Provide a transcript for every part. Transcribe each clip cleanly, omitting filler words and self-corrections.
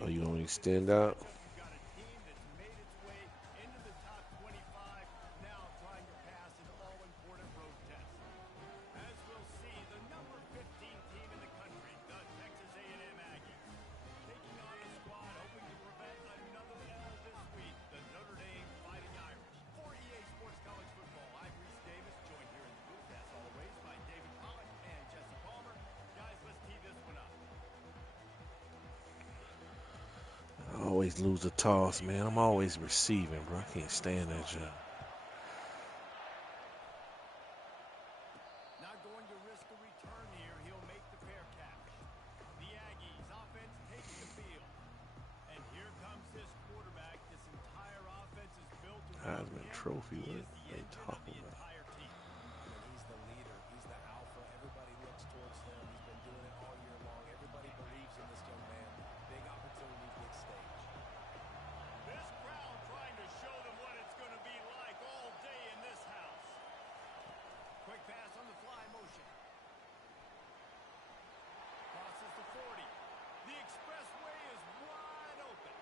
Oh, you gonna extend out? You've got a team that's made its way into the top 25, now trying to pass an all-important road test. As we'll see, the number 15 team in the country, the Texas A&M Aggies, taking on a squad hoping to prevent another L this week, the Notre Dame Fighting Irish. For EA Sports College Football, I'm Reese Davis, joined here in the booth, as always, by David Pollack and Jesse Palmer. Guys, let's tee this one up. I always lose a toss, man. I'm always receiving, bro. I can't stand that job. Not going to risk a return here. He'll make the fair catch. The Aggies offense takes the field. And here comes this quarterback. This entire offense is built around Heisman him. Trophy. He What is are the they engine of talking the about? entire team. I mean, he's the leader. He's the alpha. Everybody looks towards him. He's been doing it all year long. Everybody believes in this young man. Big opportunity, big stage. This crowd trying to show them what it's going to be like all day in this house. Quick pass on the fly motion. Crosses the 40. The expressway is wide open.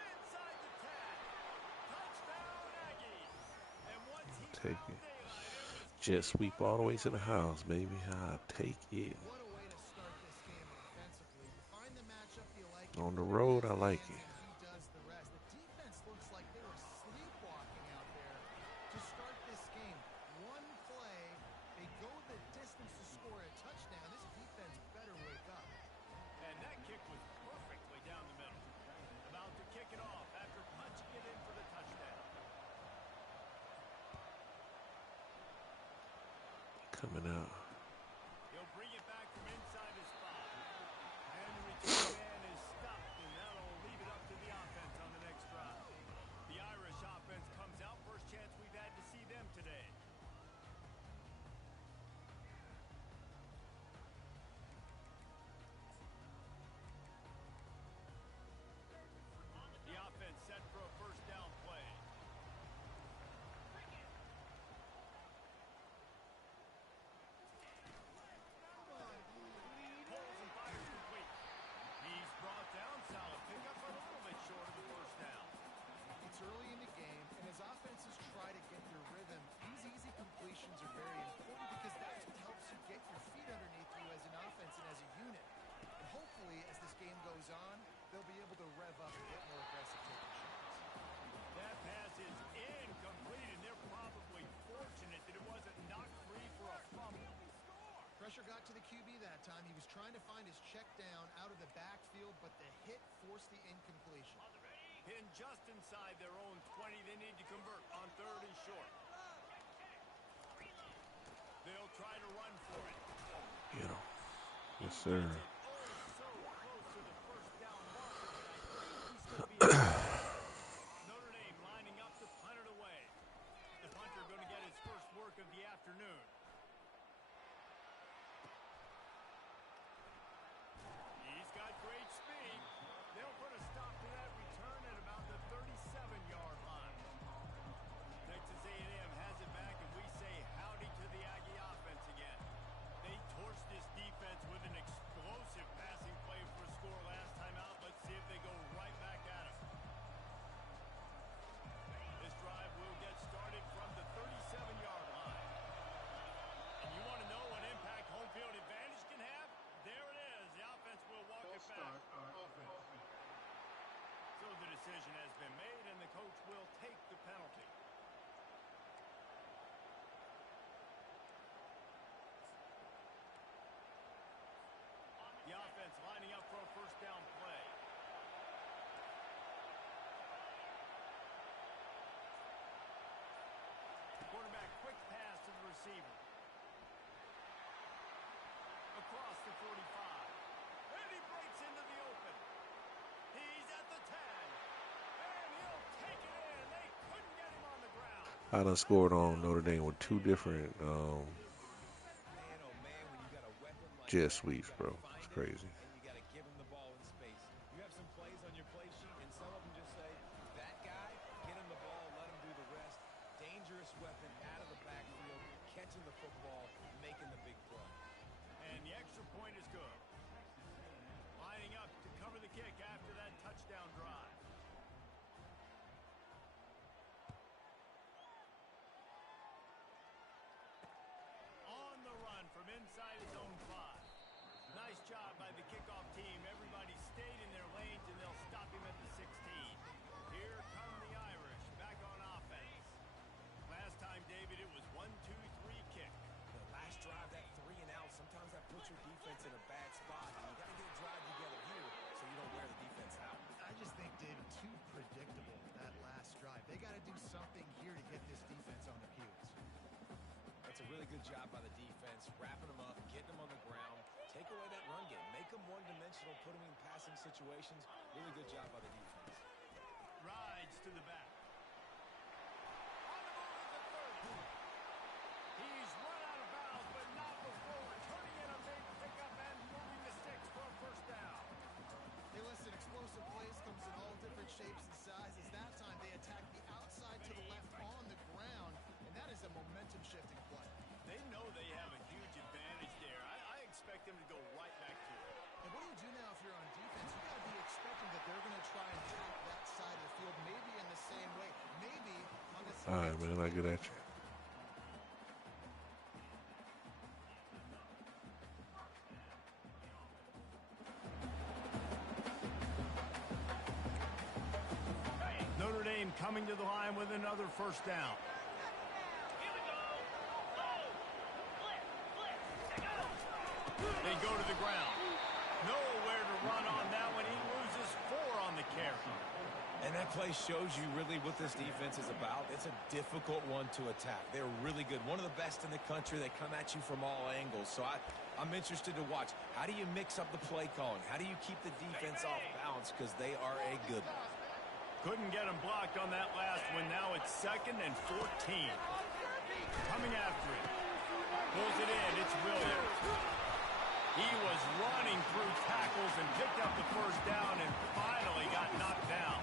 Inside the 10. Touchdown Aggies. And once he Take found it. daylight, it was Jet keep sweep all the running way to the away. house, baby. I take it. What a way to start this game offensively. You find the matchup you like, you On the put it in road, his I like hands, it. and he does the rest. The defense looks like they were sleepwalking out there to start this game. One play, they go the distance to score a touchdown. This defense better wake up. And that kick was perfectly down the middle. About to kick it off after punching it in for the touchdown. Coming out. He'll bring it back from inside his spot. And the return man is stopped, and that'll leave it up to the offense on the next drive. The Irish offense comes out. First chance we've had to see them today. The offense set for a first down play. Pulls and fires complete. He's brought down. Solid pickup, but a little bit short of the first down. It's early in the game, and as offenses try to get their rhythm, these easy completions are very important because that's what helps you get your feet underneath you as an offense and as a unit. And hopefully, as this game goes on, they'll be able to rev up and get more aggressive taking shots. That pass is incomplete, and they're probably fortunate that it wasn't knocked free for a fumble. Pressure got to the QB that time. He was trying to find his check down out of the backfield, but the hit forced the incompletion. Pinned just inside their own 20. They need to convert on third and short. They'll try to run for it. You know. Yes, He sir. gets it so close to the first down marker, but I think he's going to be able to get it. Notre Dame lining up to punt it away. The punter going to get his first work of the afternoon. He's got great speed. They'll put a stop to that return at about the 37-yard line. Texas A&M has it back, and we say howdy to the Aggie offense again. They torched this defense with an explosive passing play for a score last time out. Let's see if they go right back at it. This drive will get started from the 37-yard line. And you want to know what impact home field advantage can have? There it is. The offense will walk it back. So the decision has been made, and the coach will take the penalty. The offense lining up for a first down play. Quarterback quick pass to the receiver. Across the 45. And he breaks into the open. He's at the 10. And he'll take it in. They couldn't get him on the ground. I done scored on Notre Dame with two different Man, oh man, when you got a weapon like jet that, you sweeps, got to bro. find It's it crazy. and you got to give him the ball in space. You have some plays on your play sheet, and some of them just say, that guy, get him the ball, let him do the rest. Dangerous weapon out of the backfield, catching the football, making the big play. And the extra point is good. Lining up to cover the kick after Really good job by the defense, wrapping them up, getting them on the ground, take away that run game, make them one-dimensional, put them in passing situations. Really good job by the defense. Rides to the back. On the move is the third. He's run out of bounds, but not before turning in a big pickup and moving the sticks for a first down. Hey, listen, explosive plays comes in all different shapes and sizes. That time they attack the outside to the left on the ground, and that is a momentum-shifting play. They know they have a huge advantage there. I expect them to go right back to it. And what do you do now if you're on defense? You got to be expecting that they're going to try and attack that side of the field, maybe in the same way, maybe on the All right, man, I get at you. Notre Dame coming to the line with another first down. They go to the ground. Nowhere to run on that one. He loses 4 on the carry. And that play shows you really what this defense is about. It's a difficult one to attack. They're really good. One of the best in the country. They come at you from all angles. So I'm interested to watch. How do you mix up the play calling? How do you keep the defense off balance? Because they are a good one. Couldn't get him blocked on that last one. Now it's 2nd and 14. Coming after it. Pulls it in. It's Williams. He was running through tackles and picked up the first down and finally got knocked down.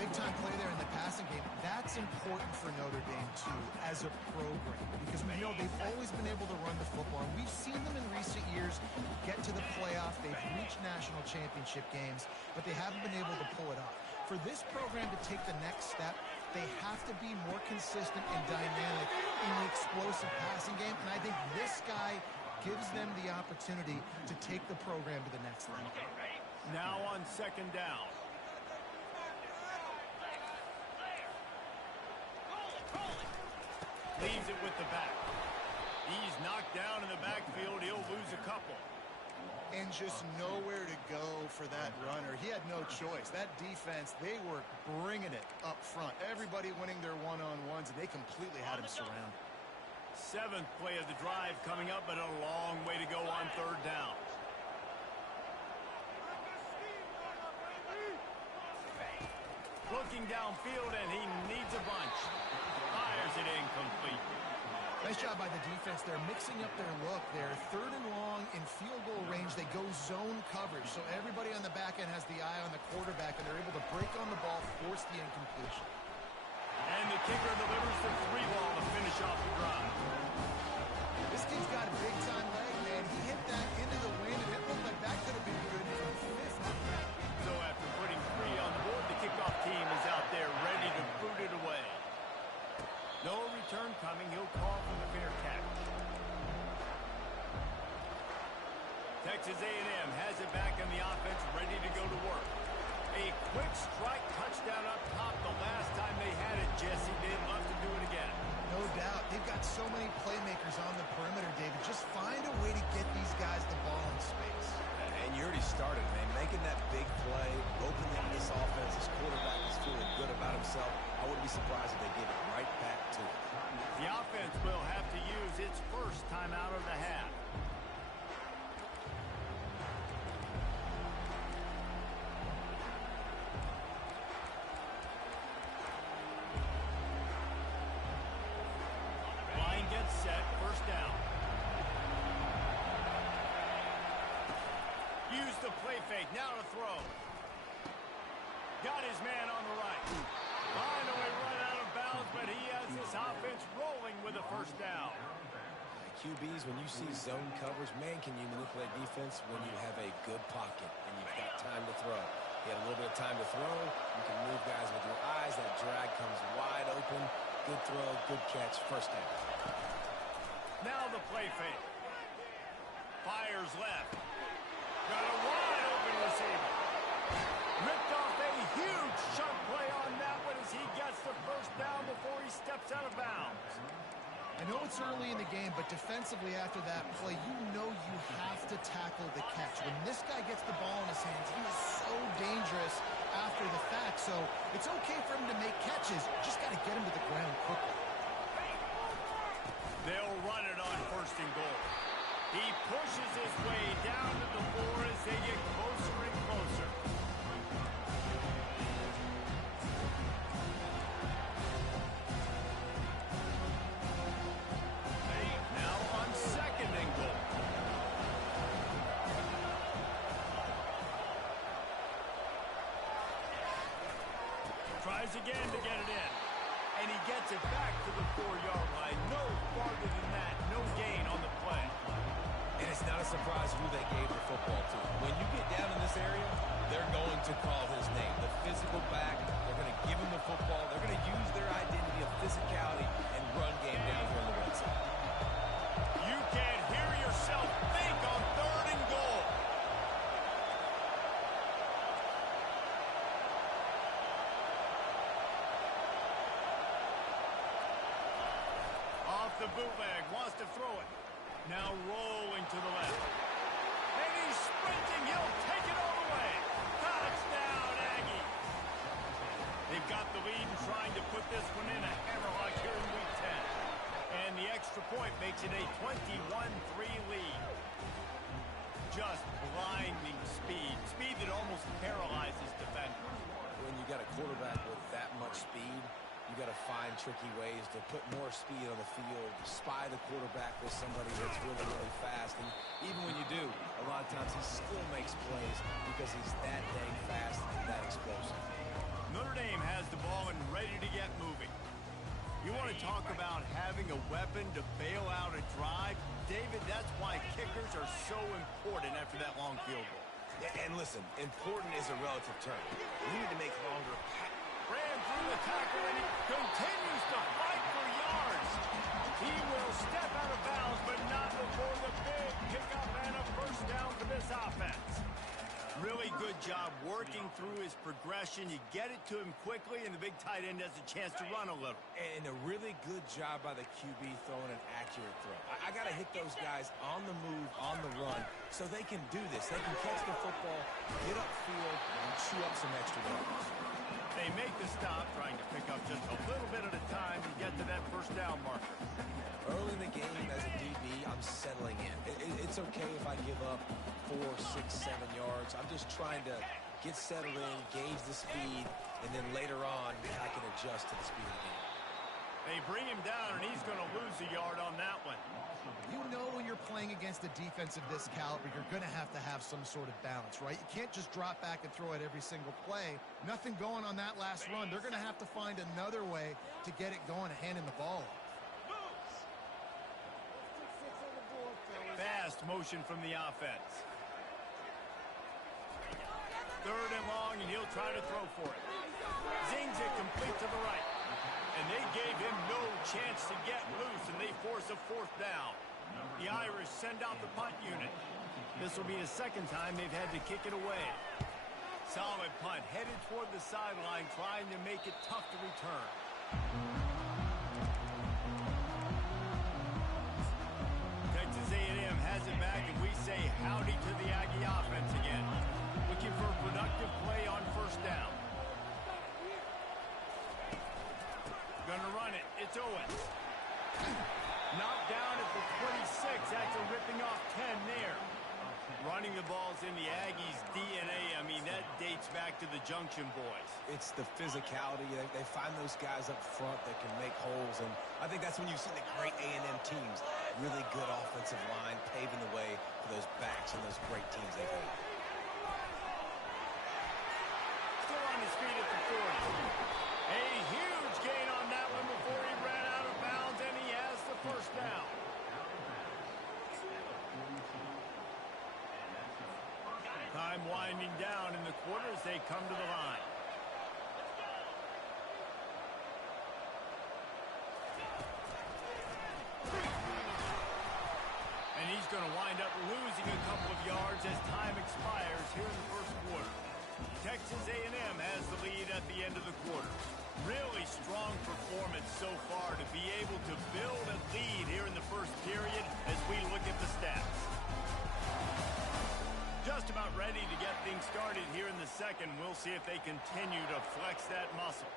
Big-time play there in the passing game. That's important for Notre Dame, too, as a program. Because we know they've always been able to run the football. And we've seen them in recent years get to the playoff. They've reached national championship games, but they haven't been able to pull it off. For this program to take the next step, they have to be more consistent and dynamic in the explosive passing game. And I think this guy gives them the opportunity to take the program to the next level. Now on 2nd down. Leaves it with the back. He's knocked down in the backfield. He'll lose a couple. And just nowhere to go for that runner. He had no choice. That defense, they were bringing it up front. Everybody winning their one-on-ones, and they completely had him surrounded. 7th play of the drive coming up, but a long way to go on 3rd down. Looking downfield, and he needs a bunch. Fires it incomplete. Nice job by the defense. They're mixing up their look. They're 3rd and long in field goal range. They go zone coverage, so everybody on the back end has the eye on the quarterback, and they're able to break on the ball, force the incompletion. And the kicker delivers the 3-ball to finish off the drive. This kid's got a big-time leg, man. He hit that into the wind, and it looked like that could have been good from 50. So after putting 3 on the board, the kickoff team is out there ready to boot it away. No return coming. He'll call for the fair catch. Texas A&M has it back in the offense, ready to go to work. A quick strike touchdown up top the last time they had it, Jesse. They'd love to do it again. No doubt. They've got so many playmakers on the perimeter, David. Just find a way to get these guys the ball in space. And you already started, man. Making that big play, opening up this offense. This quarterback is feeling good about himself. I wouldn't be surprised if they give it right back to him. The offense will have to use its first timeout of the half. Line gets set, first down. Use the play fake, now to throw. Got his man on the right. Finally run out of bounds, but he has this offense rolling with a first down. QBs, when you see zone coverage, man, can you manipulate defense when you have a good pocket and you've got time to throw. You had a little bit of time to throw. You can move guys with your eyes. That drag comes wide open. Good throw, good catch, first down. Now the play fake. Fires left. Got a wide open receiver. Ripped off a huge chunk play on that one as he gets the first down before he steps out of bounds. I know it's early in the game, but defensively after that play, you know you have to tackle the catch. When this guy gets the ball in his hands, he is so dangerous after the fact. So it's okay for him to make catches. Just got to get him to the ground quickly. They'll run it on first and goal. He pushes his way down to the floor as they get closer and closer. Now on second and goal. Tries again to get it in. And he gets it back to the 4-yard line. No farther than that. No gain on the play. And it's not a surprise who they gave the football to. When you get down in this area, they're going to call his name. The physical back, they're going to give him the football. They're going to use their identity of physicality and run game down here on the right side. You can't hear yourself think on third and goal. Off the bootleg, wants to throw it. Now rolling to the left. And he's sprinting. He'll take it all the way. Touchdown, Aggie. They've got the lead and trying to put this one in a hammerlock here in Week 10. And the extra point makes it a 21-3 lead. Just blinding speed. Speed that almost paralyzes defenders. When you got a quarterback with that much speed, you got to find tricky ways to put more speed on the field, spy the quarterback with somebody that's really, really fast. And even when you do, a lot of times he still makes plays because he's that dang fast and that explosive. Notre Dame has the ball and ready to get moving. You want to talk about having a weapon to bail out a drive? David, that's why kickers are so important after that long field goal. And listen, important is a relative term. You need to make longer passes. Ran through the tackle and he continues to fight for yards. He will step out of bounds, but not before the big pickup and a first down for this offense. Really good job working through his progression. You get it to him quickly, and the big tight end has a chance to run a little. And a really good job by the QB throwing an accurate throw. I got to hit those guys on the move, on the run, so they can do this. They can catch the football, get upfield, and chew up some extra yards. They make the stop, trying to pick up just a little bit at a time to get to that first down marker. Early in the game, as a DB, I'm settling in. It's okay if I give up 4, 6, 7 yards. I'm just trying to get settled in, gauge the speed, and then later on, I can adjust to the speed of the game. They bring him down, and he's going to lose a yard on that one. You know when you're playing against a defense of this caliber, you're going to have some sort of balance, right? You can't just drop back and throw it every single play. Nothing going on that last run. They're going to have to find another way to get it going and handing the ball off. Fast motion from the offense. Third and long, and he'll try to throw for it. Zings it complete to the right. And they gave him no chance to get loose, and they force a fourth down. The Irish send out the punt unit. This will be the second time they've had to kick it away. Solid punt, headed toward the sideline, trying to make it tough to return. Texas A&M has it back, and we say howdy to the Aggie offense again. Looking for a productive play on first down. Gonna run it. It's Owens. Knocked down at the 26 after ripping off 10 there. Running the ball's in the Aggies' DNA. I mean, that dates back to the Junction boys. It's the physicality. They find those guys up front that can make holes, and I think that's when you see the great A&M teams. Really good offensive line, paving the way for those backs and those great teams they've had. Still on his feet at the 40. A huge gain on that one before he ran out of bounds, and he has the first down. Time winding down in the quarter as they come to the line. And he's going to wind up losing a couple of yards as time expires here in the first quarter. Texas A&M has the lead at the end of the quarter. Really strong performance so far to be able to build a lead here in the first period as we look at the stats. Just about ready to get things started here in the second. We'll see if they continue to flex that muscle.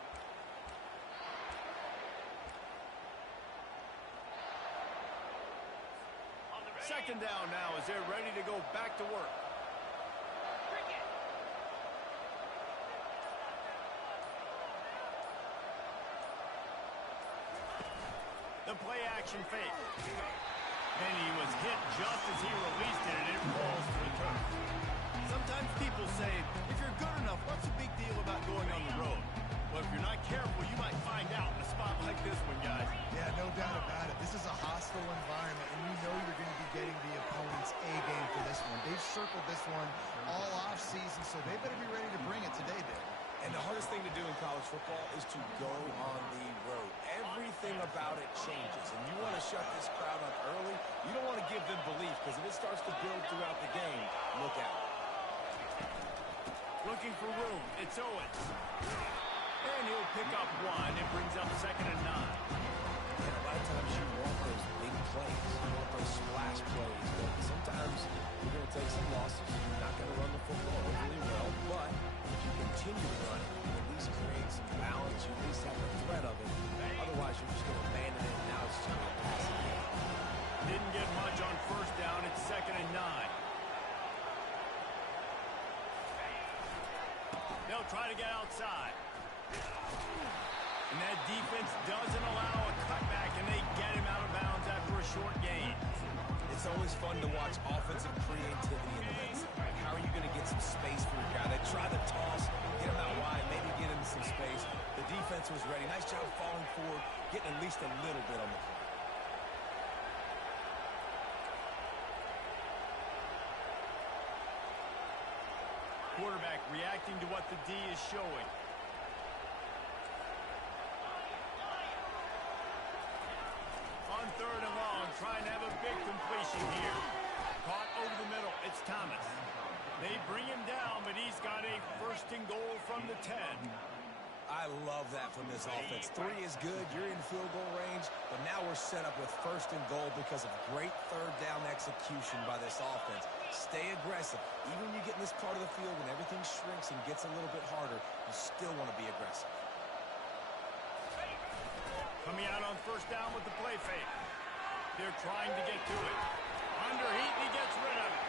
Second down now as they're ready to go back to work. The play action fake. And he was hit just as he released it, and it falls to the turf. Sometimes people say, if you're good enough, what's the big deal about going on the road? Well, if you're not careful, you might find out in a spot like this one, guys. Yeah, no doubt about it. This is a hostile environment, and you know you're going to be getting the opponent's A game for this one. They've circled this one all off season, so they better be ready to bring it today, Dave. And the hardest thing to do in college football is to go on the road. Everything about it changes, and you want to shut this crowd up early. You don't want to give them belief, because if it starts to build throughout the game, look out. Looking for room. It's Owens. And he'll pick up one. It brings up 2nd and 9. And a lot of times you want those big plays. You want those splash plays. But sometimes you're going to take some losses. You're not going to run the football overly well. But if you continue to run it, you at least create some balance. You at least have the threat of it. Otherwise, you're just going to abandon it. And now it's just going to be a passing game. Didn't get much on 1st down. It's 2nd and 9. They'll try to get outside. And that defense doesn't allow a cutback, and they get him out of bounds after a short gain. It's always fun to watch offensive creativity in the red zone. How are you going to get some space for your guy? They try the toss, get him out wide, maybe get him some space. The defense was ready. Nice job falling forward, getting at least a little bit on the play. Quarterback reacting to what the D is showing. On 3rd and long, trying to have a big completion here. Caught over the middle. It's Thomas. They bring him down, but he's got a 1st and goal from the 10. I love that from this offense. 3 is good. You're in field goal range, but now we're set up with 1st and goal because of great 3rd down execution by this offense. Stay aggressive. Even when you get in this part of the field and everything shrinks and gets a little bit harder, you still want to be aggressive. Coming out on 1st down with the play fake. They're trying to get to it. Under heat, and he gets rid of it.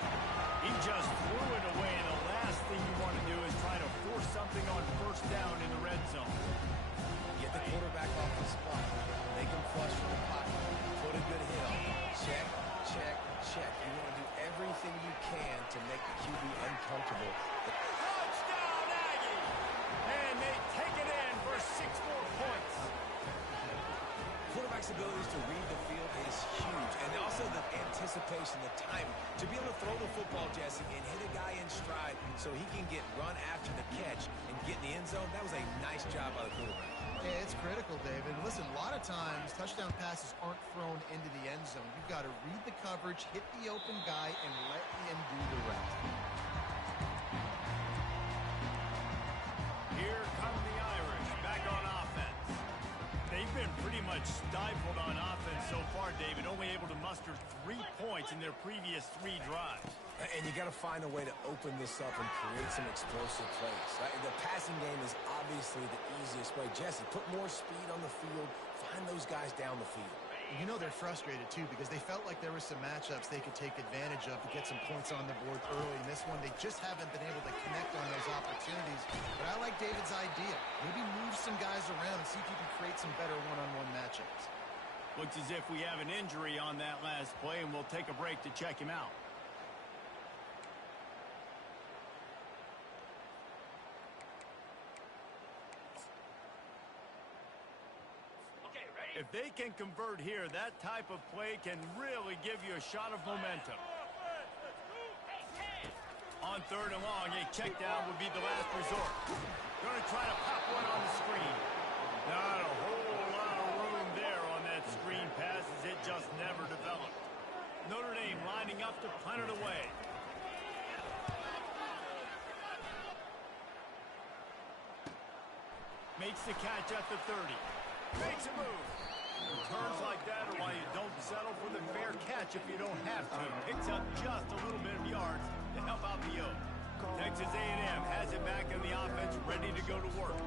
He just threw it away, and the last thing you want to do is try to force something on 1st down in the red zone. Get the quarterback off the spot. Make him flush from the pocket. Put a good hit on him. Check, check, check. You want to do everything you can to make the QB uncomfortable. Touchdown, Aggie! And they take it in for 6 more points. Quarterback's abilities to read the field is huge, and also the anticipation, the timing. To be able to throw the football, Jesse, and hit a guy in stride so he can get run after the catch and get in the end zone, that was a nice job by the quarterback. Yeah, it's critical, David. Listen, a lot of times touchdown passes aren't thrown into the end zone. You've got to read the coverage, hit the open guy, and let him do the rest. Here come the Irish back on offense. They've been pretty much stifled on offense so far, David, only able to muster 3 points in their previous 3 drives. And you got to find a way to open this up and create some explosive plays. The passing game is obviously the easiest way. Jesse, put more speed on the field. Find those guys down the field. You know they're frustrated, too, because they felt like there were some matchups they could take advantage of to get some points on the board early. In this one, they just haven't been able to connect on those opportunities. But I like David's idea. Maybe move some guys around and see if you can create some better one-on-one matchups. Looks as if we have an injury on that last play, and we'll take a break to check him out. If they can convert here, that type of play can really give you a shot of momentum. On 3rd and long, a check down would be the last resort. Going to try to pop one on the screen. Not a whole lot of room there on that screen pass as it just never developed. Notre Dame lining up to punt it away. Makes the catch at the 30. Makes a move. Turns like that are why you don't settle for the fair catch if you don't have to. Picks up just a little bit of yards to help out the Oak. Texas A&M has it back in the offense, ready to go to work.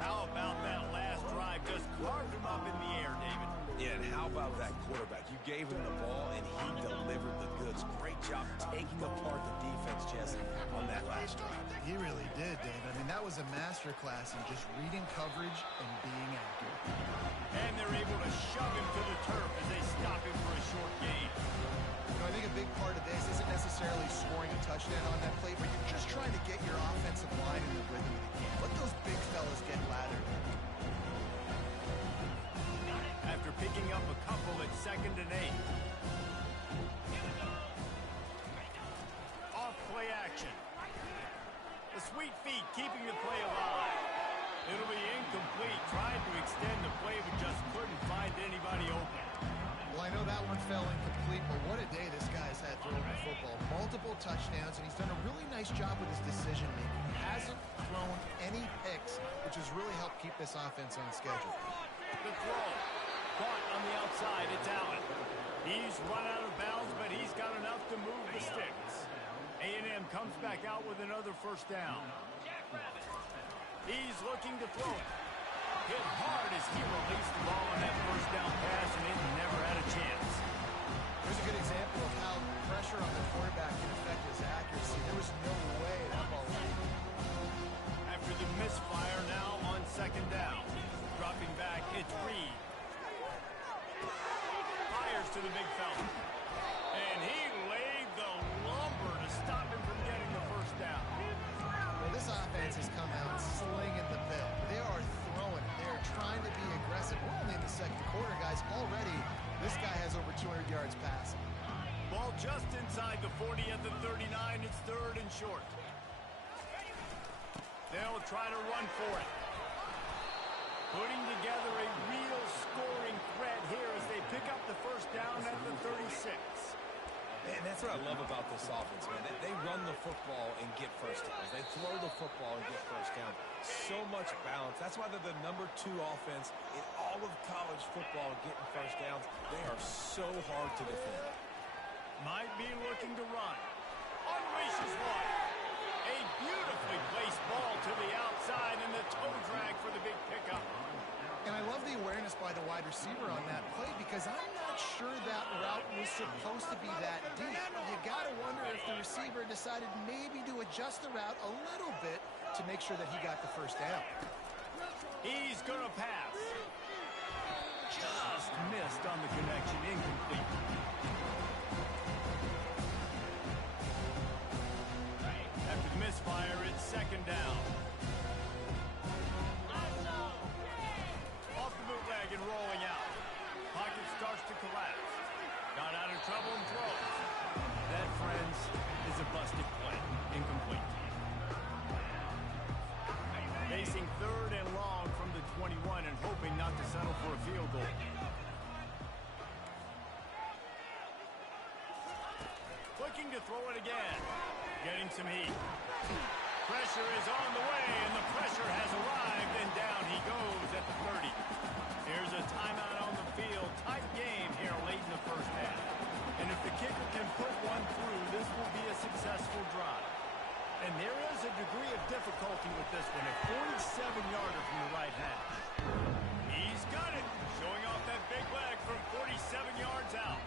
How about that last drive? Just carved him up in the air, David. Yeah, and how about that quarterback? You gave him the ball, and he delivered the goods. Great job taking apart the defense, Jesse, on that last drive. He really did, David. I mean, that was a masterclass in just reading coverage and being accurate. And they're able to shove him to the turf as they stop him for a short gain. You know, I think a big part of this isn't necessarily scoring a touchdown on that play, but you're just trying to get your offensive line in the rhythm of the game. Let those big fellas get lathered. After picking up a couple at 2nd and 8. Off play action. The sweet feet keeping the play alive. It'll be incomplete. Tried to extend the play, but just couldn't find anybody open. Well, I know that one fell incomplete, but what a day this guy's had throwing the football. Multiple touchdowns, and he's done a really nice job with his decision-making. He hasn't thrown any picks, which has really helped keep this offense on schedule. The throw. Caught on the outside. It's Allen. He's run out of bounds, but he's got enough to move the sticks. A&M comes back out with another first down. He's looking to throw it. Hit hard as he released the ball on that first down pass, and it never had a chance. Here's a good example of how pressure on the quarterback can affect his accuracy. There was no way that ball was leaving. After the misfire, now on 2nd down. Dropping back, it's Reed. Fires to the big fella. And he laid the lumber to stop him from getting the first down. Well, this offense has come out slinging the bill. They are throwing it. They are trying to be aggressive. We're only in the 2nd quarter, guys. Already, this guy has over 200 yards passing. Ball just inside the 40 at the 39. It's 3rd and short. They'll try to run for it. Putting together a real scoring threat here as they pick up the first down at the 36. And that's what I love about this offense, man. They run the football and get first downs. They throw the football and get first downs. So much balance. That's why they're the #2 offense in all of college football getting first downs. They are so hard to defend. Might be looking to run. Unleashes one. A beautifully placed ball to the outside and the toe drag for the big pickup. And I love the awareness by the wide receiver on that play because I'm not sure that route was supposed to be that deep. You got to wonder if the receiver decided maybe to adjust the route a little bit to make sure that he got the first down. He's going to pass. Just missed on the connection. Incomplete. After the misfire, it's 2nd down. Off the bootleg and rolling out. Pocket starts to collapse. Got out of trouble and throws. That, friends, is a busted play. Incomplete. Facing 3rd and long from the 21 and hoping not to settle for a field goal. Looking to throw it again. Getting some heat. Pressure is on the way, and the pressure has arrived, and down he goes at the 30. Here's a timeout on the field. Tight game here late in the first half. And if the kicker can put one through, this will be a successful drive. And there is a degree of difficulty with this one. A 47-yarder from the right hash. He's got it. Showing off that big leg from 47 yards out.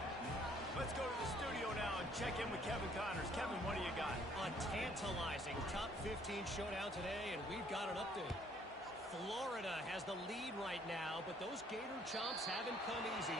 Let's go to the studio now and check in with Kevin Connors. Kevin, what do you got? A tantalizing top 15 showdown today, and we've got an update. Florida has the lead right now, but those Gator chomps haven't come easy.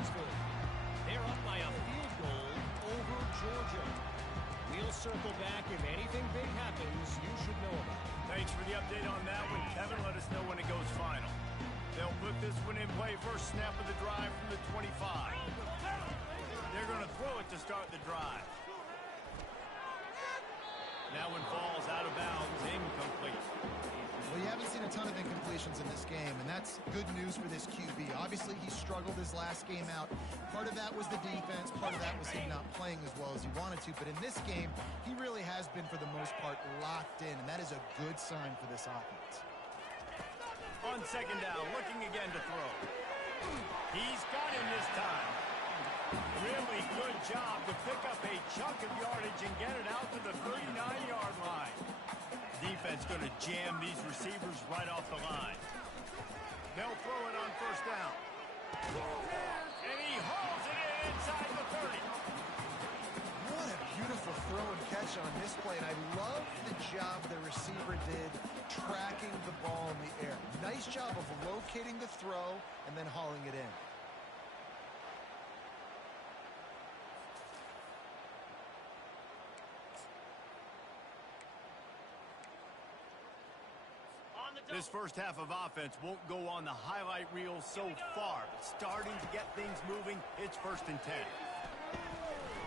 Gainesville. They're up by a field goal over Georgia. We'll circle back. If anything big happens, you should know about it. Thanks for the update on that one, Kevin. Let us know when it goes final. They'll put this one in play. First snap of the drive from the 25. They're going to throw it to start the drive. That one falls out of bounds, incomplete. Well, you haven't seen a ton of incompletions in this game, and that's good news for this QB. Obviously, he struggled his last game out. Part of that was the defense. Part of that was him not playing as well as he wanted to. But in this game, he really has been, for the most part, locked in, and that is a good sign for this offense. On second down, looking again to throw. He's got him this time. Really good job to pick up a chunk of yardage and get it out to the 39-yard line. Defense going to jam these receivers right off the line. They'll throw it on first down. And he hauls it in inside the 30. What a beautiful throw and catch on this play, and I love the job the receiver did tracking the ball in the air. Nice job of locating the throw and then hauling it in. This first half of offense won't go on the highlight reel so far, but starting to get things moving, it's 1st and 10.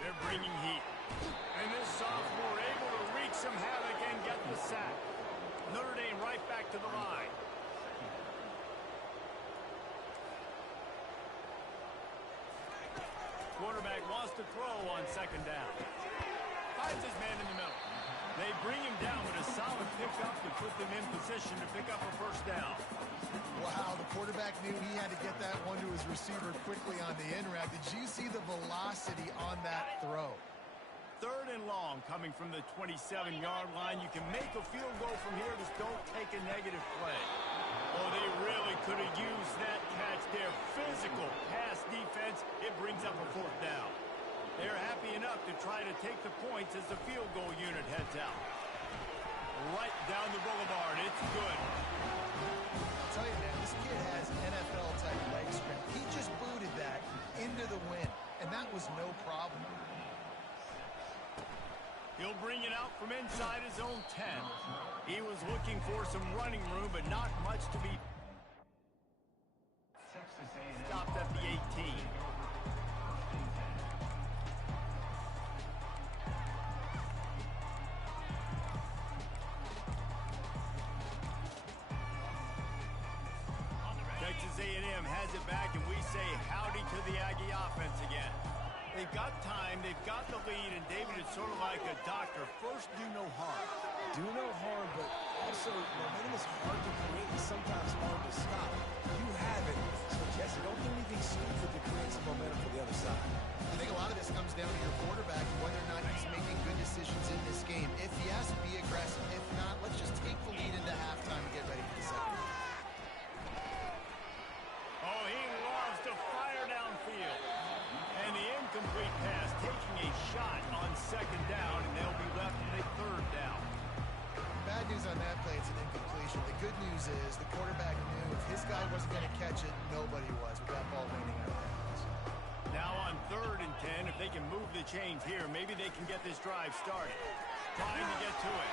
They're bringing heat. And this sophomore able to wreak some havoc and get the sack. Notre Dame right back to the line. Quarterback wants to throw on second down. Finds his man in the middle. They bring him down with a solid pickup to put them in position to pick up a first down. Wow, the quarterback knew he had to get that one to his receiver quickly on the in route. Did you see the velocity on that throw? 3rd and long coming from the 27-yard line. You can make a field goal from here. Just don't take a negative play. Oh, they really could have used that catch there. Physical pass defense. It brings up a 4th down. They're happy enough to try to take the points as the field goal unit heads out. Right down the boulevard. It's good. I'll tell you, man, this kid has NFL-type leg strength. He just booted that into the wind, and that was no problem. He'll bring it out from inside his own 10. He was looking for some running room, but not much to be stopped at the 18. Texas A&M has it back, and we say howdy to the Aggie offense again. They've got time, they've got the lead, and David is sort of like a doctor. First, do no harm. Do no harm, but also momentum is hard to create and sometimes hard to stop. You have it, so Jesse, don't do anything stupid to create some momentum for the other side. I think a lot of this comes down to your quarterback and whether or not he's making good decisions in this game. If yes, be aggressive. If not, let's just take the lead into halftime and get ready for the second half. Oh, he loves to fire downfield. And the incomplete pass taking a shot on second down, and they'll be left with a 3rd down. Bad news on that play, it's an incompletion. The good news is the quarterback knew if his guy wasn't going to catch it, nobody was with that ball raining out of bounds. Now on 3rd and 10, if they can move the chains here, maybe they can get this drive started. Trying to get to it.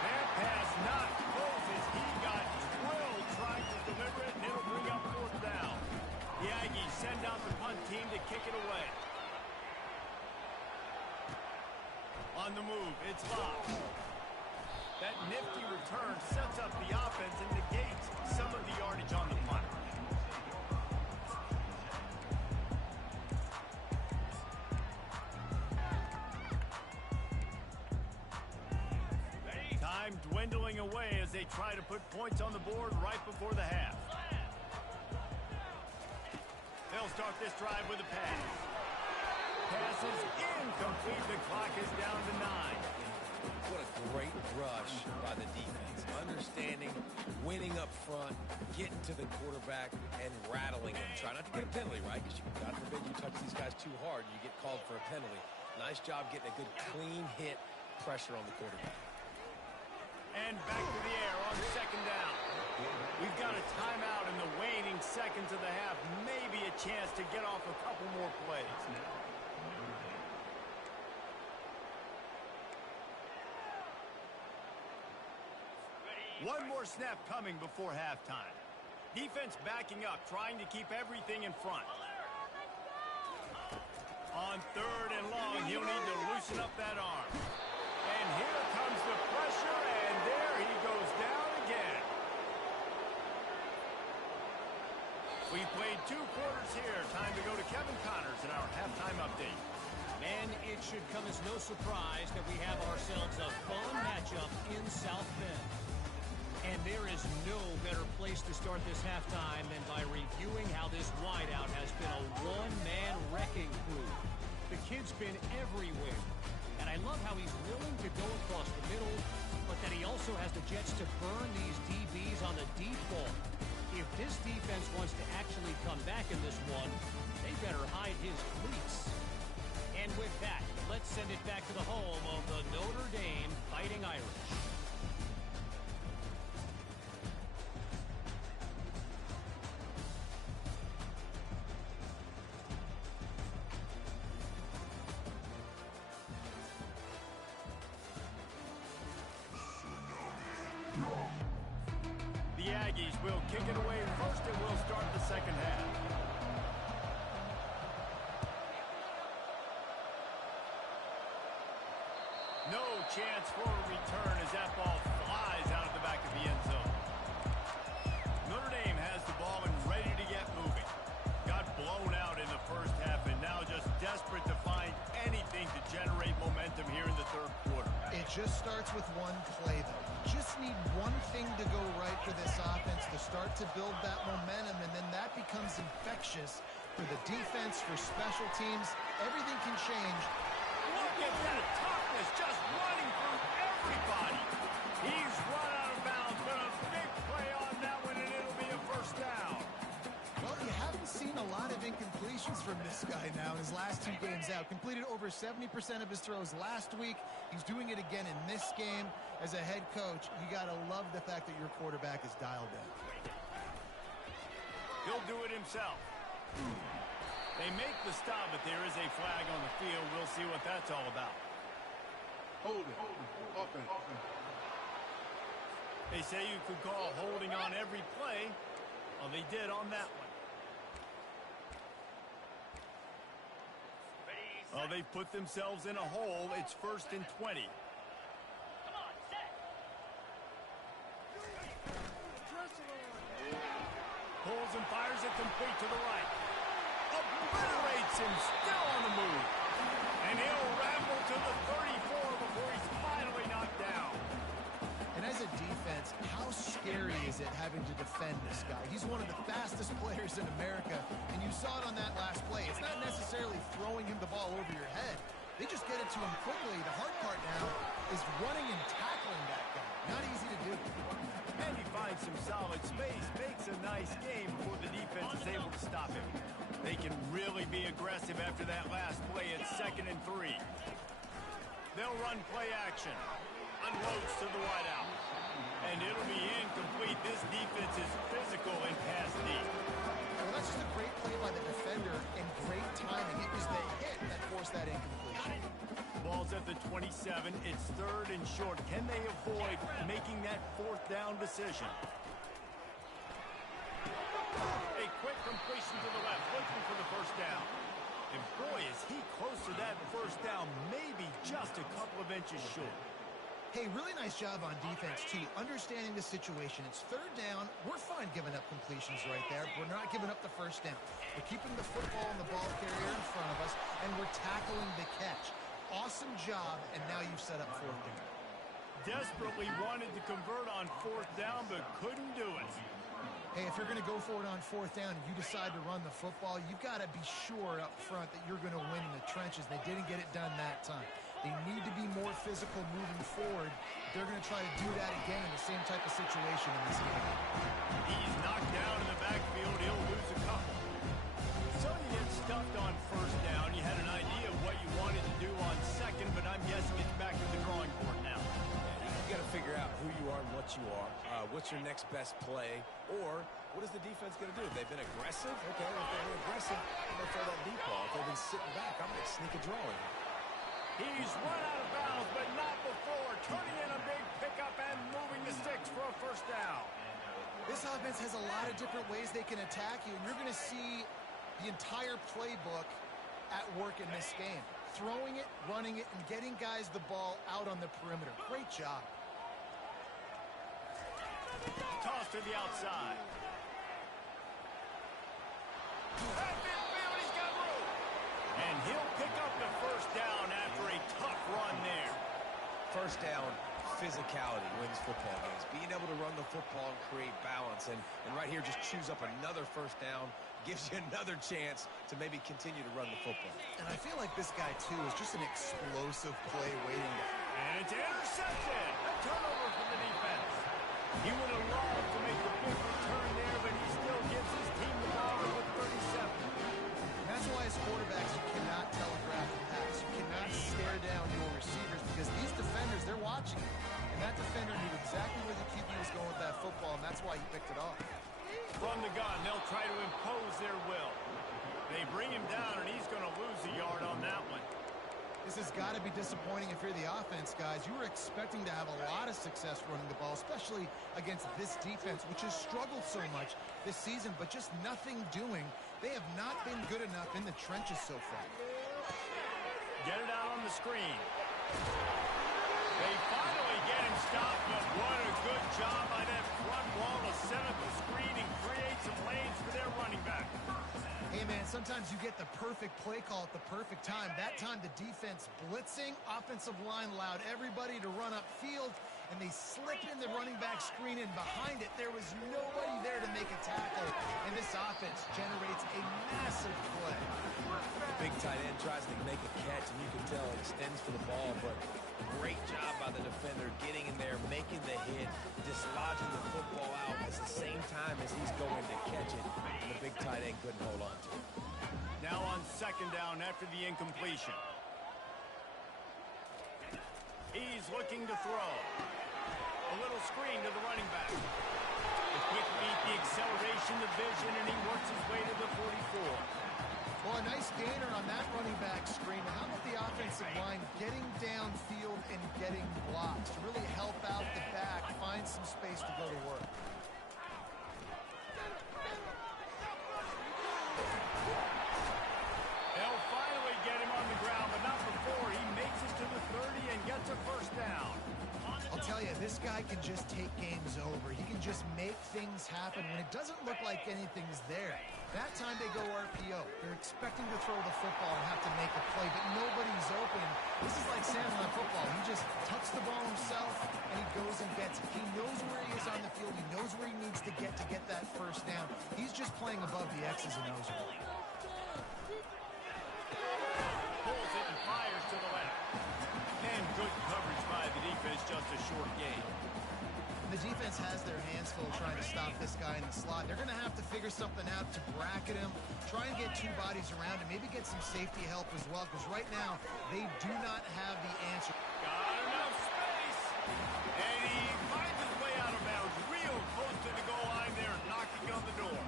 That pass not close as he got drilled trying to deliver it, and it'll bring up 4th down. The Aggies send out the punt team to kick it away. On the move, it's Locke. That nifty return sets up the offense and negates some of the yardage on the punt. Time dwindling away as they try to put points on the board right before the half. They'll start this drive with a pass. Pass is incomplete. The clock is down to 9. What a great rush by the defense. Understanding, winning up front, getting to the quarterback, and rattling him. Try not to get a penalty, right? Because God forbid you touch these guys too hard, you get called for a penalty. Nice job getting a good clean hit, pressure on the quarterback. And back to the air on second down. We've got a timeout in the waning seconds of the half. Maybe a chance to get off a couple more plays. One more snap coming before halftime. Defense backing up, trying to keep everything in front. On 3rd and long, he'll need to loosen up that arm. And here comes the pressure, and there he goes down again. We played 2 quarters here. Time to go to Kevin Connors in our halftime update. And it should come as no surprise that we have ourselves a fun matchup in South Bend. And there is no better place to start this halftime than by reviewing how this wideout has been a one-man wrecking crew. The kid's been everywhere. And I love how he's willing to go across the middle, but that he also has the jets to burn these DBs on the deep ball. If this defense wants to actually come back in this one, they better hide his cleats. And with that, let's send it back to the home of the Notre Dame Fighting Irish. The Aggies will kick it away first, and we'll start the second half. No chance for a return as that ball flies out of the back of the end zone. Notre Dame has the ball and ready to get moving. Got blown out in the first half and now just desperate to find anything to generate momentum here in the 3rd quarter. It just starts with one play, though. You just need one thing to go right for this offense to start to build that momentum, and then that becomes infectious for the defense, for special teams. Everything can change. Look at that toughness, just running through everybody. He's run out of bounds, but a big play on that one, and it'll be a first down. Well, you haven't seen a lot of incompletions from this guy now in his last 2 games out. Completed over 70% of his throws last week. He's doing it again in this game. As a head coach, you got to love the fact that your quarterback is dialed in. He'll do it himself. They make the stop, but there is a flag on the field. We'll see what that's all about. Hold it. Offense. They say you could call holding on every play. Well, they did on that one. Oh, they've put themselves in a hole. It's 1st and 20. Pulls and fires it complete to the right. Obliterates him, still on the move. And he'll ramble to the 34 before he's finally knocked down. And as a defense, how scary is it having to defend this guy? He's one of the fastest players in America, and you saw it on that last play. It's not necessarily throwing him the ball over your head. They just get it to him quickly. The hard part now is running and tackling that guy. Not easy to do. And he finds some solid space, makes a nice game before the defense is able to stop him. They can really be aggressive after that last play at 2nd and 3. They'll run play action. Unloads to the wideout. And it'll be incomplete. This defense is physical and pass deep. Well, that's just a great play by the defender and great timing. It was the hit that forced that incompletion. Ball's at the 27. It's 3rd and short. Can they avoid making that 4th down decision? A quick completion to the left, looking for the first down. And boy, is he close to that first down, maybe just a couple of inches short. Hey, really nice job on defense, too, understanding the situation. It's 3rd down. We're fine giving up completions right there. We're not giving up the first down. We're keeping the football and the ball carrier in front of us, and we're tackling the catch. Awesome job, and now you've set up 4th down. Desperately wanted to convert on 4th down, but couldn't do it. Hey, if you're going to go for it on 4th down and you decide to run the football, you've got to be sure up front that you're going to win in the trenches. They didn't get it done that time. They need to be more physical moving forward. They're going to try to do that again in the same type of situation in this game. He's knocked down in the backfield. He'll lose a couple. So you get stuffed on 1st down. You had an idea of what you wanted to do on 2nd, but I'm guessing it's back to the drawing board now. You got to figure out who you are and what you are. What's your next best play? Or what is the defense going to do? They've been aggressive. Okay, if they're aggressive, sitting back. I'm going to sneak a draw in. He's run out of bounds, but not before. Turning in a big pickup and moving the sticks for a first down. This offense has a lot of different ways they can attack you, and you're going to see the entire playbook at work in this game. Throwing it, running it, and getting guys the ball out on the perimeter. Great job. Toss to the outside. At midfield, he's got room. And he'll pick up the first down after a tough run there. First down, physicality wins football games. Being able to run the football and create balance. And right here, just choose up another first down. Gives you another chance to maybe continue to run the football. And I feel like this guy, too, is just an explosive play waiting to... And it's intercepted. A turnover for the defense. He would have loved to make the big return there, but he still gives his team the ball with 37. And that's why as quarterbacks, you cannot telegraph the pass. You cannot stare down your receivers because these defenders, they're watching you. And that defender knew exactly where the QB was going with that football, and that's why he picked it off. From the gun, they'll try to impose their will. They bring him down, and he's going to lose a yard on that one. This has got to be disappointing if you're the offense, guys. You were expecting to have a lot of success running the ball, especially against this defense, which has struggled so much this season, but just nothing doing. They have not been good enough in the trenches so far. Get it out on the screen. They finally get him stopped, but what a good job by that front wall to set up the screen and create some lanes for their running back. Hey, man, sometimes you get the perfect play call at the perfect time. That time the defense blitzing, offensive line allowed everybody to run upfield, and they slip in the running back screen, and behind it there was nobody there to make a tackle, and this offense generates a massive play. Big tight end tries to make a catch, and you can tell it extends for the ball, but great job by the defender getting in there, making the hit, dislodging the football out at the same time as he's going to catch it, and the big tight end couldn't hold on to it. Now on second down after the incompletion. He's looking to throw. A little screen to the running back. The quick beat, the acceleration, the vision, and he works his way to the 44. Well, a nice gainer on that running back screen. How about the offensive line getting downfield and getting blocks to really help out the back, find some space to go to work? They'll finally get him on the ground, but not before he makes it to the 30 and gets a first down. I'll tell you, this guy can just take games over. He can just make things happen when it doesn't look like anything's there. That time they go RPO. They're expecting to throw the football and have to make a play, but nobody's open. This is like Sandlin football. He just tucks the ball himself, and he goes and gets it. He knows where he is on the field. He knows where he needs to get that first down. He's just playing above the X's and O's. Pulls it and fires to the left. And good coverage by the defense, just a short gain. The defense has their hands full trying to stop this guy in the slot. They're going to have to figure something out to bracket him, try and get two bodies around him, maybe get some safety help as well, because right now they do not have the answer. Got enough space. And he finds his way out of bounds, real close to the goal line there, knocking on the door.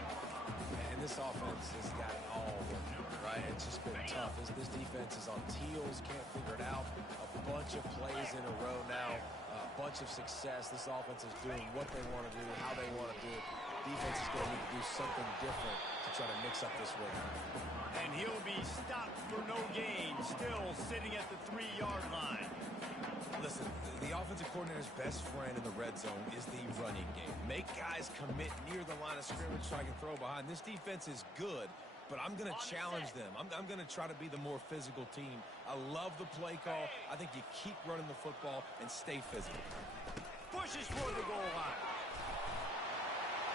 And this offense has got it all working, right? It's just been tough. This defense is on heels, can't figure it out. A bunch of plays in a row now. Bunch of success. This offense is doing what they want to do, how they want to do it. Defense is going to need to do something different to try to mix up this rhythm. And he'll be stopped for no gain, still sitting at the 3-yard line. Listen, the offensive coordinator's best friend in the red zone is the running game. Make guys commit near the line of scrimmage so I can throw behind. This defense is good, but I'm going to challenge them. I'm going to try to be the more physical team. I love the play call. I think you keep running the football and stay physical. Pushes for the goal line.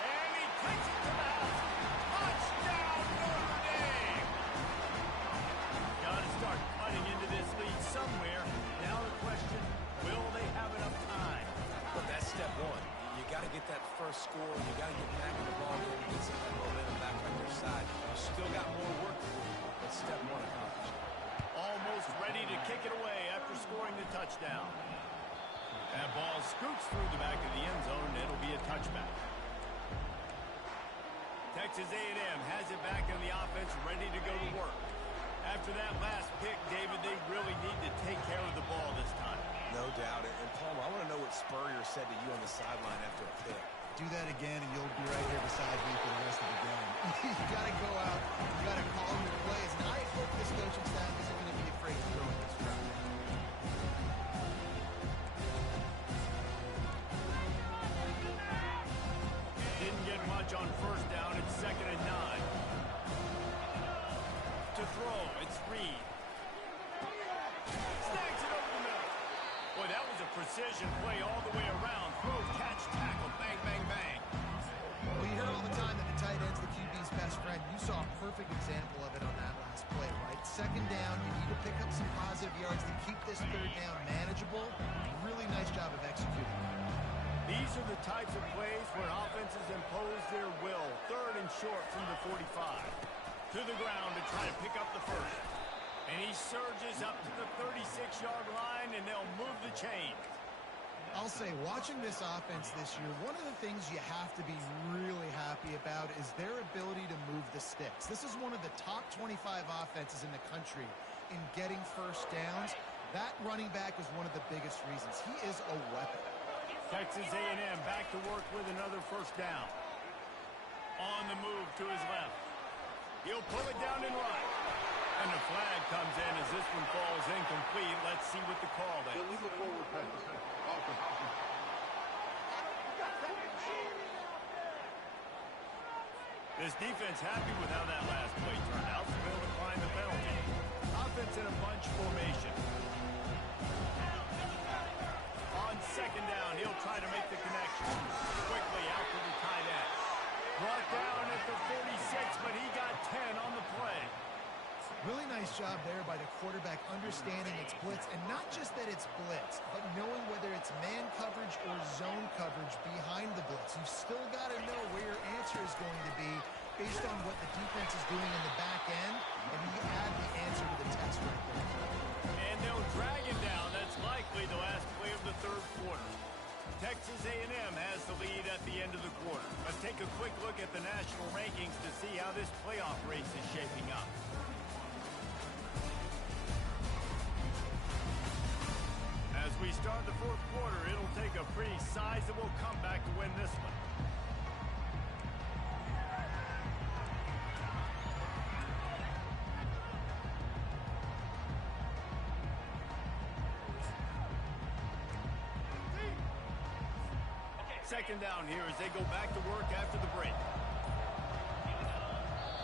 And he takes it to the house. Touchdown, Notre Dame! Got to start cutting into this lead somewhere. Now the question, will they have enough time? But that's step one. You got to get that first score. You got to get back in the ball game and get some of that momentum back on your side. You still got more work to do, but step one accomplished. Almost ready to kick it away after scoring the touchdown. That ball scoots through the back of the end zone, and it'll be a touchback. Texas A&M has it back in the offense, ready to go to work. After that really need to take care of the ball this time. No doubt. And Palmer, I want to know what Spurrier said to you on the sideline after a pick. Do that again, and you'll be right here beside me for the rest of the game. You got to go out. You got to call your plays. And I hope this coaching staff isn't going to be afraid to throw it this round. Didn't get much on first down. It's 2nd and 9. To throw, it's Reed. Snags it over the middle. Boy, that was a precision play all the way around. Throw, catch, tackle, bang, bang, bang. Well, you hear all the time that the tight end's the QB's best friend. You saw a perfect example of it on that last play, right? 2nd down, you need to pick up some positive yards to keep this 3rd down manageable. Really nice job of executing. These are the types of plays where offenses impose their will. 3rd and short from the 45. To the ground to try to pick up the first. And he surges up to the 36-yard line, and they'll move the chain. I'll say, watching this offense this year, one of the things you have to be really happy about is their ability to move the sticks. This is one of the top 25 offenses in the country in getting first downs. That running back is one of the biggest reasons. He is a weapon. Texas A&M back to work with another first down. On the move to his left. He'll pull it down and run. And the flag comes in as this one falls incomplete. Let's see what the call is. Illegal forward pass. Offense. This defense happy with how that last play turned out. So they'll decline the penalty. Offense in a bunch formation. On 2nd down, he'll try to make the connection. Quickly out to the tight end. Brought down at the 46, but he got 10 on the play. Really nice job there by the quarterback understanding it's blitz, and not just that it's blitz, but knowing whether it's man coverage or zone coverage behind the blitz. You've still got to know where your answer is going to be based on what the defense is doing in the back end, and you add the answer to the test right there. And they'll drag him down. That's likely the last play of the 3rd quarter. Texas A&M has the lead at the end of the quarter. Let's take a quick look at the national rankings to see how this playoff race is shaping up. As we start the 4th quarter, it'll take a pretty sizable comeback to win this one. Second down here as they go back to work after the break.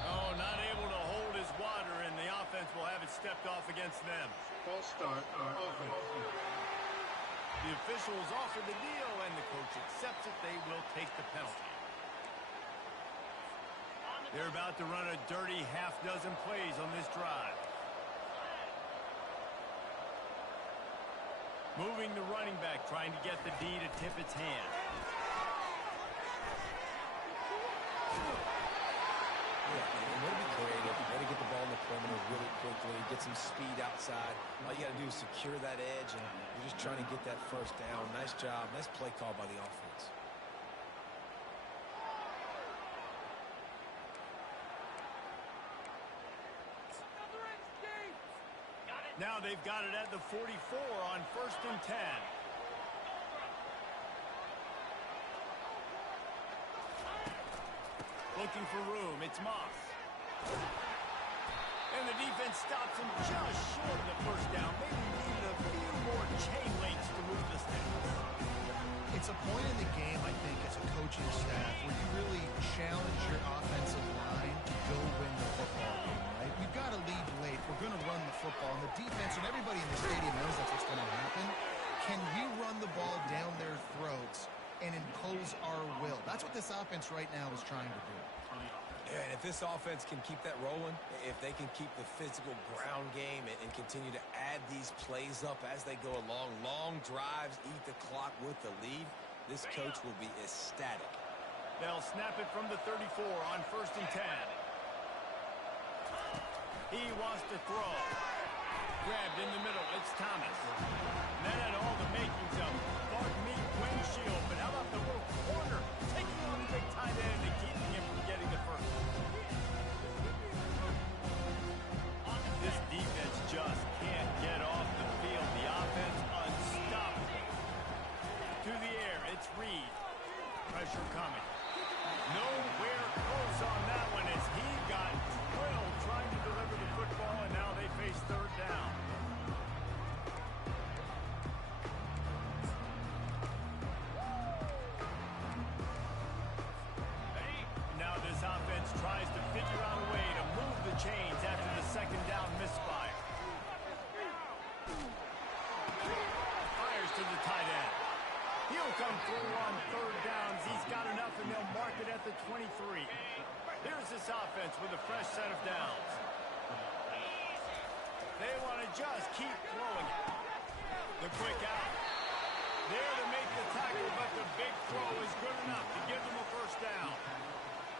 Oh, not able to hold his water, and the offense will have it stepped off against them. False start. Offense. The officials offer the deal, and the coach accepts it. They will take the penalty. They're about to run a dirty half-dozen plays on this drive. Moving the running back, trying to get the D to tip its hand. Way to be creative, way to get the ball in the perimeter really quickly, get some speed outside. All you got to do is secure that edge, and you're just trying to get that first down. Nice job. Nice play call by the offense. Now they've got it at the 44 on 1st and 10. Looking for room. It's Moss. And the defense stops him just short of the first down. Maybe needed a few more chain links to move the sticks. It's a point in the game, I think, as a coaching staff where you really challenge your offensive line to go win the football game, right? We've got to lead late. We're going to run the football. And the defense and everybody in the stadium knows that's what's going to happen. Can we run the ball down their throats and impose our will? That's what this offense right now is trying to do. Yeah, and if this offense can keep that rolling, if they can keep the physical ground game and continue to add these plays up as they go along, long drives, eat the clock with the lead, this coach will be ecstatic. They'll snap it from the 34 on 1st and 10. He wants to throw. Grabbed in the middle. It's Thomas. And that had all the makings of Bart Meat windshield. But how about the little corner taking on the big tight end and keeping him from getting the first? This defense just can't get just keep throwing it. The quick out. There to make the tackle, but the big throw is good enough to give them a first down.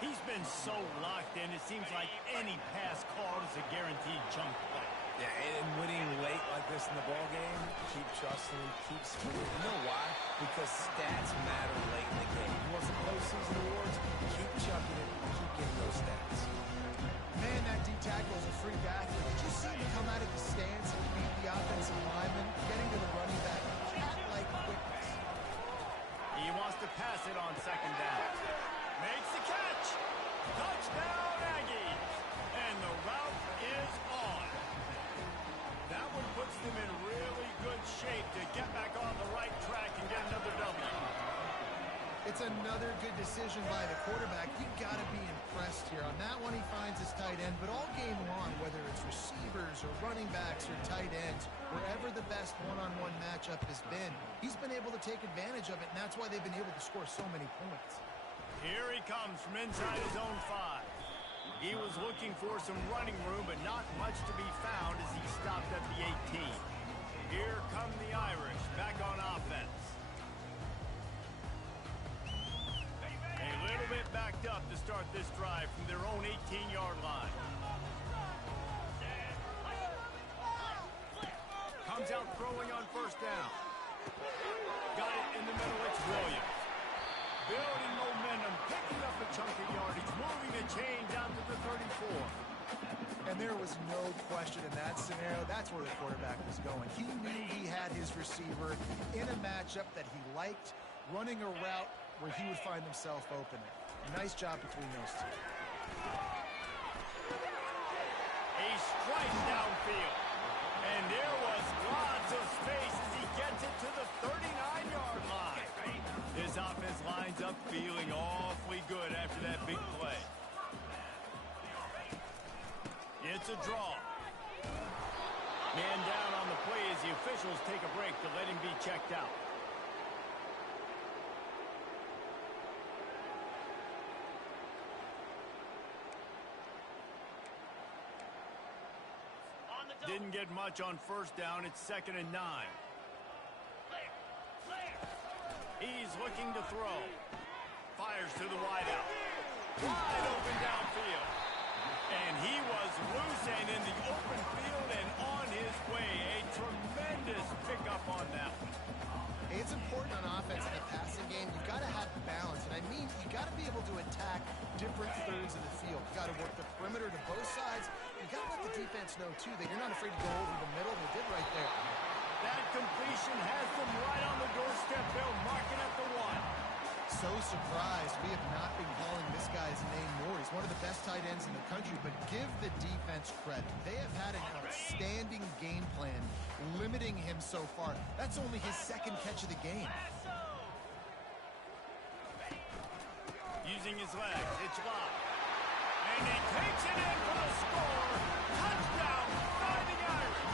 He's been so locked in, it seems like any pass called is a guaranteed chunk play. Yeah, and winning late like this in the ball game, keep trusting him, keep swinging. You know why? Because stats matter late in the game. You want some postseason awards? Keep chucking it, keep getting those stats. Man, that D tackle is a freak athlete. Did you see him come out of the stance and beat the offensive lineman, getting to the running back, cat-like quickness? He wants to pass it on second down. Makes the catch. Touchdown, Aggies. And the route is on. That one puts them in really good shape to get back on the right track and get another W. It's another good decision by the quarterback. You've got to be impressed here. On that one, he finds his tight end, but all game long, whether it's receivers or running backs or tight ends, wherever the best one-on-one matchup has been, he's been able to take advantage of it, and that's why they've been able to score so many points. Here he comes from inside his own 5. He was looking for some running room, but not much to be found as he stopped at the 18. Here come the Irish back on offense. A little bit backed up to start this drive from their own 18-yard line. Comes out throwing on first down. Got it in the middle, it's Williams. Building momentum, picking up a chunk of yardage, moving the chain down to the 34. And there was no question in that scenario. That's where the quarterback was going. He knew he had his receiver in a matchup that he liked, running a route where he would find himself open. Nice job between those two. A strike downfield. And there was lots of space as he gets it to the 39-yard line. This offense lines up feeling awfully good after that big play. It's a draw. Man down on the play as the officials take a break to let him be checked out. Didn't get much on first down. It's 2nd and 9. He's looking to throw. Fires to the wideout. Wide open downfield. And he was loose and in the open field and on his way. A tremendous pickup on that one. It's important on offense in the passing game. You've got to have balance. And I mean, you've got to be able to attack different thirds of the field. You've got to work the perimeter to both sides. You've got to let the defense know, too, that you're not afraid to go over the middle. They did right there. That completion has them right on the doorstep, Bill, marking at the 1. So surprised. We have not been calling this guy's name more. He's one of the best tight ends in the country, but give the defense credit. They have had an outstanding game plan limiting him so far. That's only his 2nd catch of the game. Using his legs, it's locked. And he takes it in for the score. Touchdown by the Irish.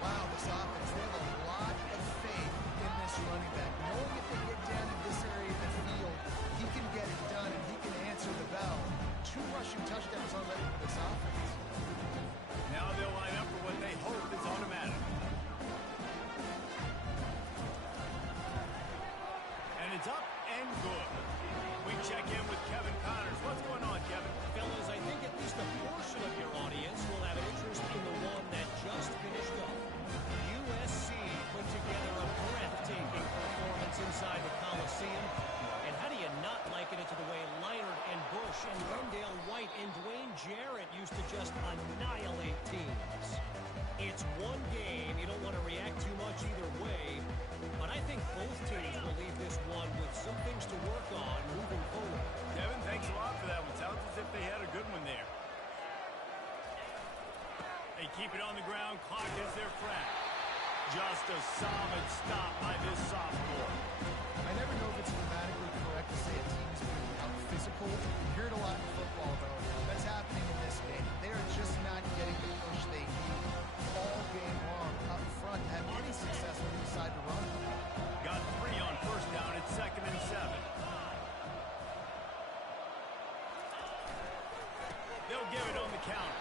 Wow, this offense, they have a lot of faith in this running back. Knowing if they get down in this area of the field, he can get it done and he can answer the bell. 2 rushing touchdowns already for this offense. Now they'll line up for what they hope is automatic. And it's up and good. We check in with Kevin Connors. What's going on, Kevin? Fellas, I think at least a portion of your audience will have an interest in the one that just finished up. USC put together a breathtaking performance inside the Coliseum. And how do you not liken it to the way Leonard and Bush and Wendell White and Dwayne Jarrett used to just annihilate teams? It's one game. You don't want to react too much either way. But I think both teams will leave this one with some things to work on moving forward. Kevin, thanks a lot for that one. Sounds as if they had a good one there. They keep it on the ground. Clock is their friend. Just a solid stop by this sophomore. I never know if it's grammatically correct to say a team's being out physical. You hear it a lot in football, though. That's happening in this game. They are just not getting the push they need all game long up front to have any success when they decide to run. Got 3 on first down. It's 2nd and 7. They'll give it on the counter.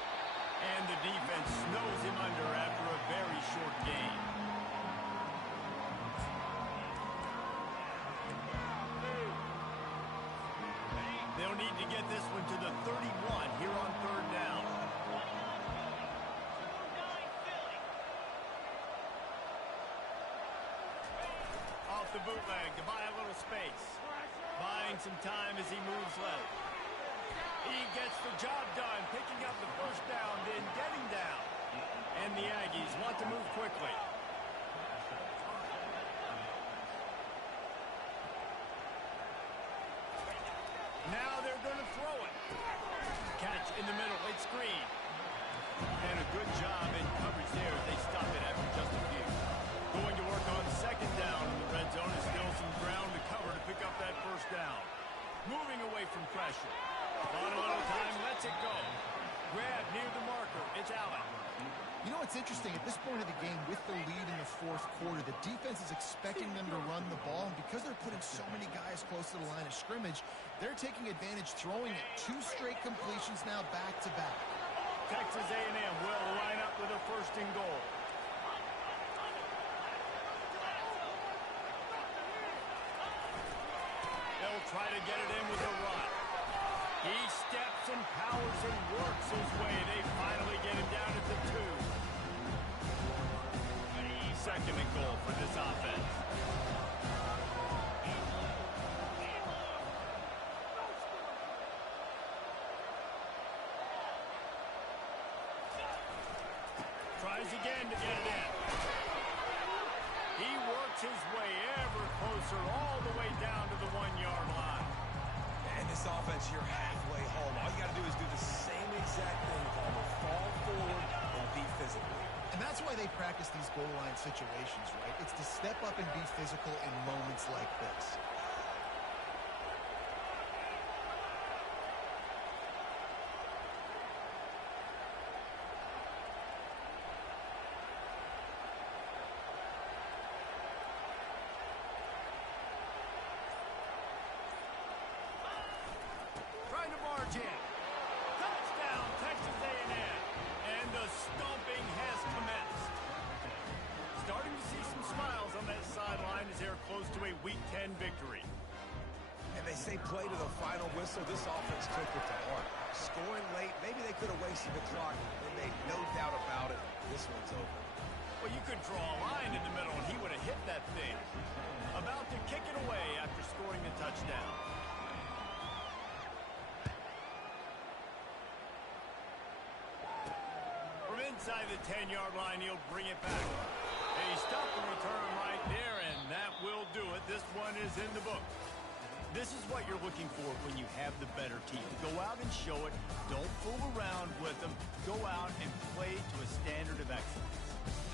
And the defense snows him under after a very short game. They'll need to get this one to the 31 here on third down. Off the bootleg to buy a little space. Buying some time as he moves left. He gets the job done, picking up the first down, then getting down. And the Aggies want to move quickly. Now they're going to throw it. Catch in the middle, it's screen. And a good job in coverage there as they stop it after just a few. Going to work on second down in the red zone. Is still some ground to cover to pick up that first down. Moving away from pressure. On a little time, lets it go. Grab near the marker. It's Allen. You know, it's interesting. At this point of the game, with the lead in the fourth quarter, the defense is expecting them to run the ball. And because they're putting so many guys close to the line of scrimmage, they're taking advantage, throwing it. 2 straight completions now back-to-back. Texas A&M will line up with a first and goal. They'll try to get it in with a run. He steps and powers and works his way. They finally get him down at the 2. Second and goal for this offense. Tries again to get it in. He works his way ever closer all the way down to the 1-yard line. And this offense, you're halfway home. All you got to do is do the same exact thing, Palmer. Fall forward and be physical. And that's why they practice these goal line situations, right? It's to step up and be physical in moments like this. Trying to barge in. Touchdown, Texas A&M. And the stomping has commenced. Starting to see some smiles on that sideline as they're close to a Week 10 victory. And they say play to the final whistle. This offense took it to heart. Scoring late, maybe they could have wasted the clock. They made no doubt about it. This one's over. Well, you could draw a line in the middle and he would have hit that thing. About to kick it away after scoring the touchdown. From inside the 10-yard line, he'll bring it back. He stopped the return right there, and that will do it. This one is in the book. This is what you're looking for when you have the better team. Go out and show it. Don't fool around with them. Go out and play to a standard of excellence.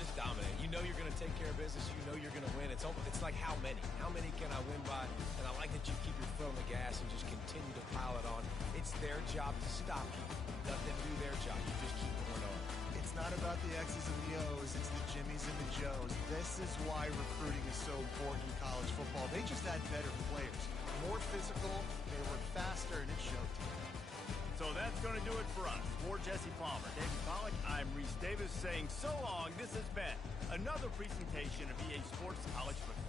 Just dominate. You know you're going to take care of business. You know you're going to win. It's like how many? How many can I win by? And I like that you keep your foot on the gas and just continue to pile it on. It's their job to stop you. Let them do their job. You just keep going on. It's not about the X's and the O's. It's the Jimmies and the Joes. This is why recruiting is so important in college football. They just had better players. More physical, they were faster, and it showed. So that's going to do it for us. For Jesse Palmer, David Pollack, I'm Reese Davis saying so long. This has been another presentation of EA Sports College Football.